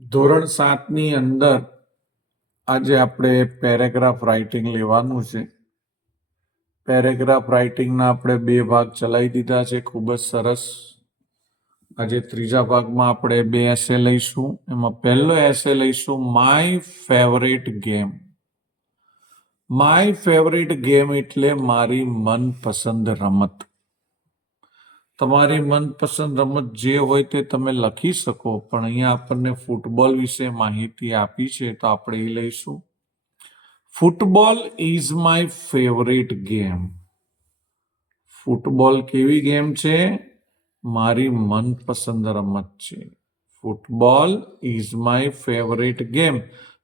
ધોરણ 7ની અંદર આજે આપણે પેરેગ્રાફ રાઇટિંગ લેવાનું છે. પેરેગ્રાફ રાઇટિંગના આપણે 2 ભાગ ચલાવી દીધા છે. ખૂબ જ સરસ. આજે ત્રીજા ભાગમાં આપણે 2 એસે લઈશું. એમાં પહેલો એસે લઈશું my favourite game. My favourite game એટલે મારી મનપસંદ રમત. તમારી મનપસંદ રમત જે હોય તે તમે લખી શકો, પણ અહીંયા આપણને ફૂટબોલ વિશે માહિતી આપી છે તો આપણે એ લઈશું. Football is my favourite game. Football કેવી ગેમ છે? મારી મનપસંદ રમત છે. Football is my favourite game.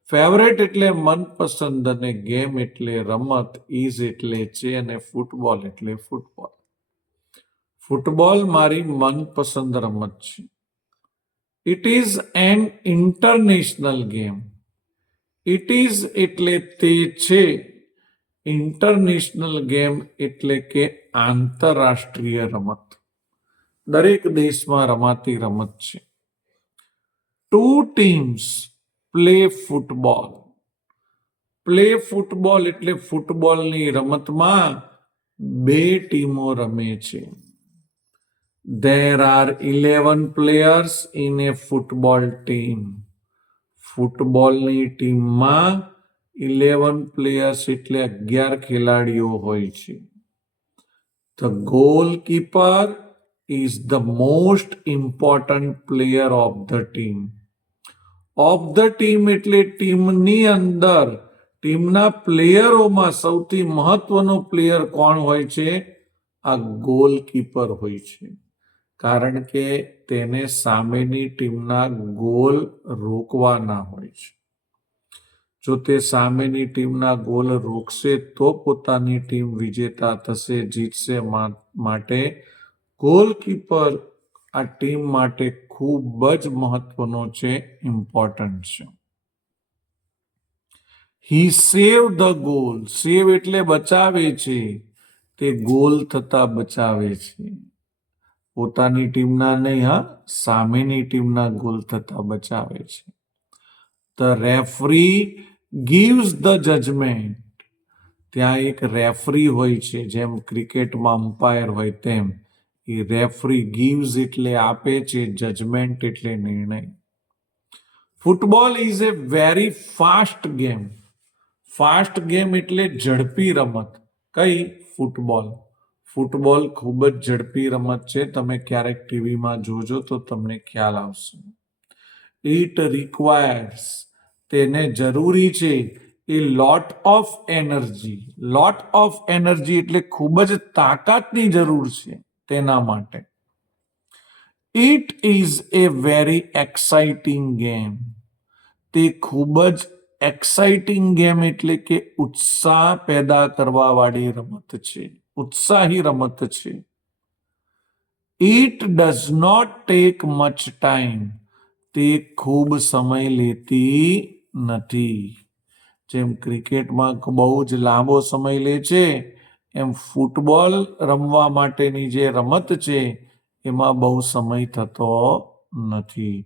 Favourite એટલે મનપસંદ અને ગેમ એટલે રમત, ઇઝ એટલે છે અને ફૂટબોલ એટલે ફૂટબોલ. ફૂટબોલ મારી મનપસંદ રમત છે. It is an international game. It is એટલે તે છે. ઇન્ટરનેશનલ ગેમ એટલે કે આંતરરાષ્ટ્રીય રમત. દરેક દેશમાં રમાતી રમત છે. 2 teams play football. Play football એટલે ફૂટબોલની રમતમાં 2 ટીમો રમે છે. There are 11 players in a football team. ફૂટબોલની ટીમમાં 11 પ્લેયર્સ એટલે 11 ખેલાડીઓ હોય છે. The goalkeeper is the most important player of the team. Of the team એટલે ટીમની અંદર, ટીમના પ્લેયરોમાં સૌથી મહત્વનો પ્લેયર કોણ હોય છે? આ ગોલકીપર હોય છે. કારણ કે તેને સામેની ટીમના ગોલ રોકવાના હોય છે. જો તે સામેની ટીમના ગોલ રોકશે તો પોતાની ટીમ વિજેતા થશે, જીતશે. માટે ગોલકીપર આ ટીમ માટે ખૂબ જ મહત્વનો છે, ઇમ્પોર્ટન્ટ છે. હી સેવ ધ ગોલ. સેવ એટલે બચાવે છે. તે ગોલ થતા બચાવે છે. પોતાની ટીમના નહીં, સામેની ટીમના ગોલ થતા બચાવે છે. The referee gives the judgement. ત્યાં એક રેફરી હોય છે, જેમ ક્રિકેટમાં અમ્પાયર હોય તેમ. એ રેફરી ગીવ્સ એટલે આપે છે, જજમેન્ટ એટલે નિર્ણય. Football is a very fast game. Fast game એટલે ઝડપી રમત. કઈ? ફૂટબોલ. ફૂટબોલ ખૂબ જ ઝડપી રમત છે. તમે ક્યારેક ટીવીમાં જોજો તો તમને ખ્યાલ આવશે. It requires. તેને જરૂરી છે a lot of energy. Lot of energy એટલે ખૂબ જ તાકાતની જરૂર છે તેના માટે. It is a very exciting game. તે ખૂબ જ એક્સાઇટિંગ ગેમ એટલે કે ઉત્સાહ પેદા કરવા વાળી રમત છે, ઉત્સાહી રમત છે. It does not take much time. તે ખૂબ સમય લેતી નથી. જેમ ક્રિકેટમાં બહુ જ લાંબો સમય લે છે, એમ ફૂટબોલ રમવા માટેની જે રમત છે એમાં બહુ સમય થતો નથી.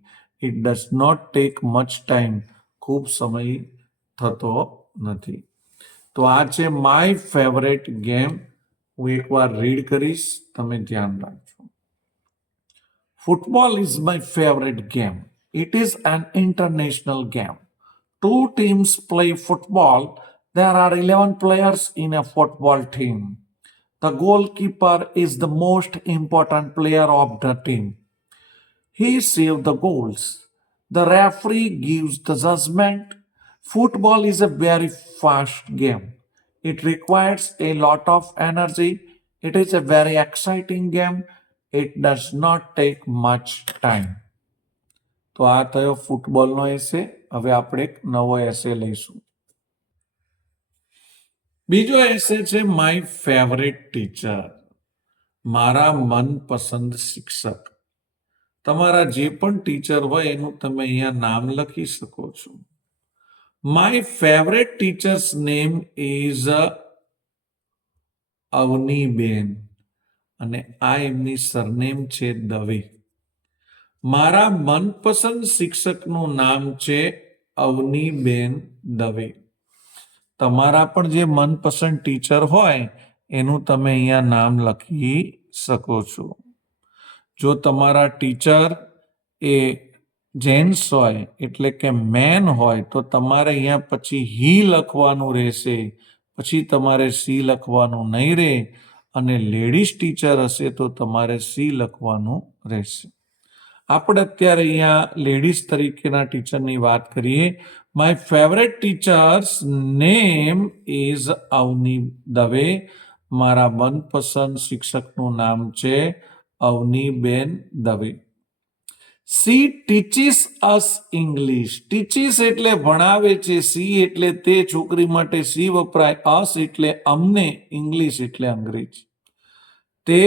It does not take much time. ખૂબ સમય થતો નથી. તો આ છે માય ફેવરેટ ગેમ. હું એકવાર રીડ કરીશ, તમે ધ્યાન રાખજો. Football is my favourite game. It is an international game. 2 teams play football. There are 11 players in a football team. The goalkeeper is the most important player of the team. He saves the goals. The referee gives the judgment. Football is a very fast game. It requires a lot of energy. It is a very exciting game. It does not take much time. તો આ થયો ફૂટબોલનો એસે. હવે આપણે એક નવો એસે લઈશું. બીજો એસે છે માય ફેવરેટ ટીચર. મારા મનપસંદ શિક્ષક. તમારા જે પણ ટીચર હોય એનું તમે અહીંયા નામ લખી શકો છો. My favourite teacher's name is Avniben અને આ એમની સરનેમ છે દવે. મારા મનપસંદ શિક્ષકનું નામ છે અવનીબેન દવે. તમારા પણ જે મનપસંદ ટીચર હોય એનું તમે અહીંયા નામ લખી શકો છો. જો તમારા ટીચર એ જેન્ટ્સ હોય એટલે કે મેન હોય તો તમારે અહીંયા પછી હી લખવાનું રહેશે, પછી તમારે સી લખવાનું નહીં રહે, અને લેડીઝ ટીચર હશે તો તમારે સી લખવાનું રહેશે. આપણે અત્યારે અહીંયા લેડીઝ તરીકેના ટીચરની વાત કરીએ. My favourite teacher's name is Avni Dave. મારા મનપસંદ શિક્ષકનું નામ છે અવનીબેન Dave. She teaches us English. Teaches એટલે ભણાવે છે, સી એટલે તે છોકરી માટે સી વપરાય, અસ એટલે અમને, ઇંગ્લિશ એટલે અંગ્રેજી. તે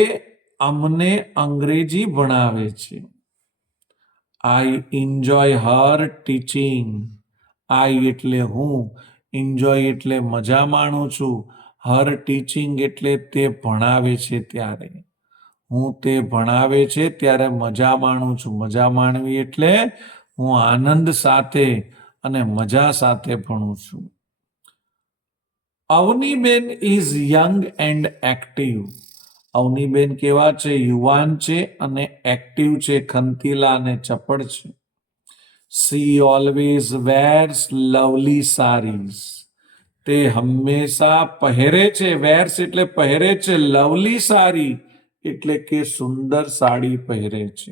અમને અંગ્રેજી ભણાવે છે. I enjoy Har teaching. આઈ એટલે હું, એન્જોય એટલે મજા માણું છું, હર ટીચિંગ એટલે તે ભણાવે છે ત્યારે. હું તે ભણાવે છે ત્યારે મજા માણું છું. મજા માણવી એટલે હું આનંદ સાથે અને મજા સાથે ભણું છું. Avniben is young and active. Avniben કેવા છે? યુવાન છે અને એક્ટિવ છે, ખંતીલા અને ચપળ છે. She always wears lovely saris. તે હંમેશા પહેરે છે, વેર્સ એટલે પહેરે છે, લવલી સાડી એટલે કે સુંદર સાડી પહેરે છે.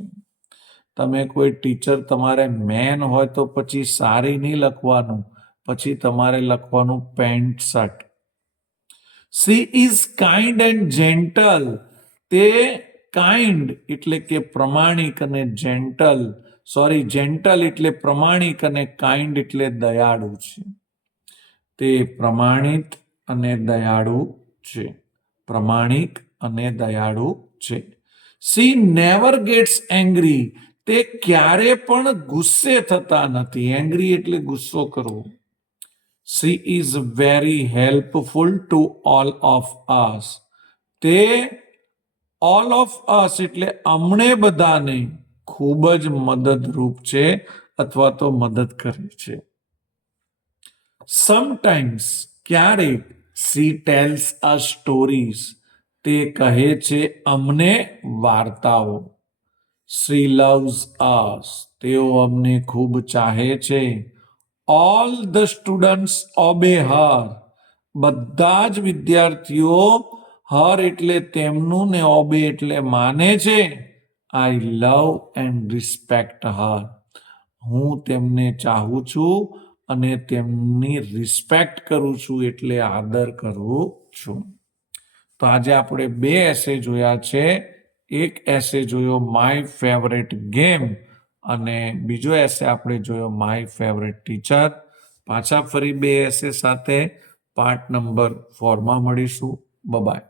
તમે કોઈ ટીચર તમારે મેન હોય તો પછી સાડી નહીં લખવાનું, પછી તમારે લખવાનું pant shirt. She is kind and gentle. તે કાઇન્ડ એટલે કે પ્રમાણિક અને જેન્ટલ એટલે પ્રમાણિક અને કાઇન્ડ એટલે દયાળુ છે. તે પ્રમાણિક અને દયાળુ છે. પ્રમાણિક અને દયાળુ છે. She never gets angry. તે ક્યારે પણ ગુસ્સે થતા નથી. એંગ્રી એટલે ગુસ્સો કરવો. She is very helpful to all of us. તે ઓલ ઓફ અસ એટલે અમને બધાને ખૂબ જ મદદરૂપ છે અથવા તો મદદ કરે છે. સમટાઈમ્સ ક્યારેક સી ટેલ્સ અસ સ્ટોરીઝ. તે કહે છે અમને વાર્તાઓ. સી લવ્સ અસ. તેઓ અમને ખૂબ ચાહે છે. ઓલ ધ સ્ટુડન્ટ્સ ઓબે હર. બધા જ વિદ્યાર્થીઓ હર એટલે તેમનું ને ઓબે એટલે માને છે. આઈ લવ એન્ડ રિસ્પેક્ટ હર. હું તેમને ચાહું છું અને તેમની રિસ્પેક્ટ કરું છું એટલે આદર કરું છું. તો આજે આપણે 2 એસે જોયા છે. એક એસે જોયો માય ફેવરેટ ગેમ અને બીજો એસે આપણે જોયો માય ફેવરેટ ટીચર. પાછા ફરી 2 એસે સાથે પાર્ટ નંબર 4 માં મળીશું. બાય.